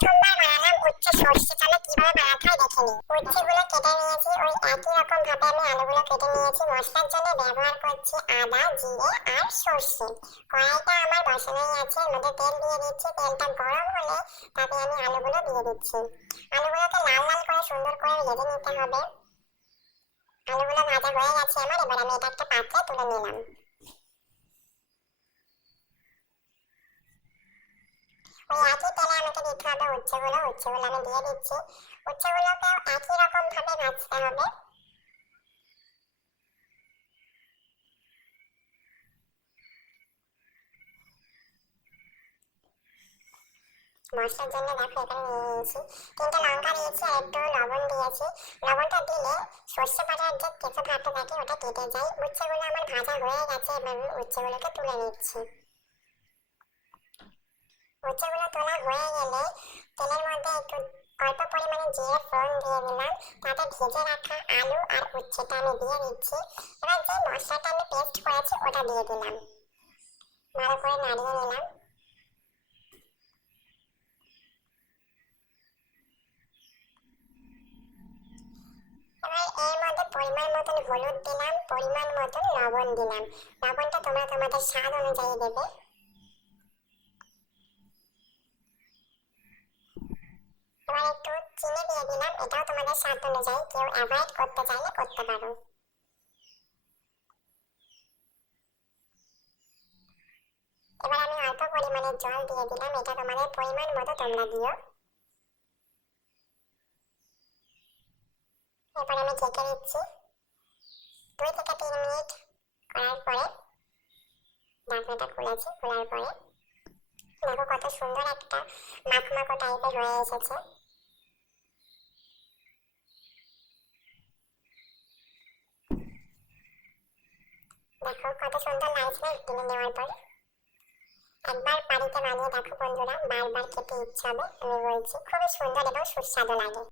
প্রথমবার বানালাম উচ্ছে সর্ষে। চলো কিভাবে বানাতে হয় দেখে নিই। উচ্ছেগুলো কেটে নিয়েছি, ওই একই রকম ভাবে আমি আলুগুলো কেটে নিয়েছি। মশলার জন্য ব্যবহার করছি আদা, জিরে আর সর্ষে। কড়াইটা আমার বসানোই আছে, এর মধ্যে তেল দিয়ে দিচ্ছি। তেলটা গরম হলে তাতে আমি আলুগুলো দিয়ে দিচ্ছি। আলুগুলোকে লাল লাল করে সুন্দর করে ভেজে নিতে হবে। আলুগুলো ভাজা হয়ে গেছে আমার, এবার আমি এটা একটা পাত্রে তুলে নিলাম। ওই একই তেলে আমাকে দিতে হবে উচ্ছেগুলো। উচ্ছেগুলো আমি দিয়ে দিচ্ছি। উচ্ছেগুলোকেও একই রকম ভাবে ভাজতে হবে। মশলার জন্য দেখো এখানে নিয়ে নিয়েছি 3টা লঙ্কা নিয়েছি আর একটু লবণ দিয়েছি। লবণটা দিলে সর্ষে বাটার যে কেঁচো ভাবটা থাকে ওটা কেটে যায়। উচ্ছেগুলো আমার ভাজা হয়ে গেছে, এবার আমি উচ্ছেগুলোকে তুলে নিচ্ছি। উচ্ছেগুলো তোলা হয়ে গেলে তেলের মধ্যে একটু অল্প পরিমাণে জিরে ফোড়ন দিয়ে দিলাম। তাতে ভেজে রাখা আলু আর উচ্ছেটা আমি দিয়ে দিচ্ছি। এবার যে মশলাটা আমি পেস্ট করেছি ওটা দিয়ে দিলাম, ভালো করে নাড়িয়ে নিলাম। এবার এর মধ্যে পরিমাণ মতন হলুদ দিলাম, পরিমাণ মতন লবণ দিলাম। লবণটা তোমরা তোমাদের স্বাদ অনুযায়ী দেবে। এবার একটু চিনি দিয়ে দিলাম, এটাও তোমাদের স্বাদ অনুযায়ী, কেউ অ্যাভয়েড করতে চাইলে করতে পারো। এবার আমি অল্প পরিমাণে জল দিয়ে দিলাম, এটা তোমাদের পরিমাণ মতো তোমরা দিও। এরপর আমি ঢেকে দিচ্ছি 2 থেকে 3 মিনিট করার পরে। ঢাকনাটা খুলেছি, খোলার পরে দেখো কত সুন্দর একটা মাখো মাখো টাইপের হয়ে এসেছে। দেখো কত সুন্দর লাগছে ঢেলে নেওয়ার পরে। একবার বাড়িতে বানিয়ে দেখো বন্ধুরা, বারবার খেতে ইচ্ছা হবে। আমি বলছি খুবই সুন্দর এবং সুস্বাদু লাগে।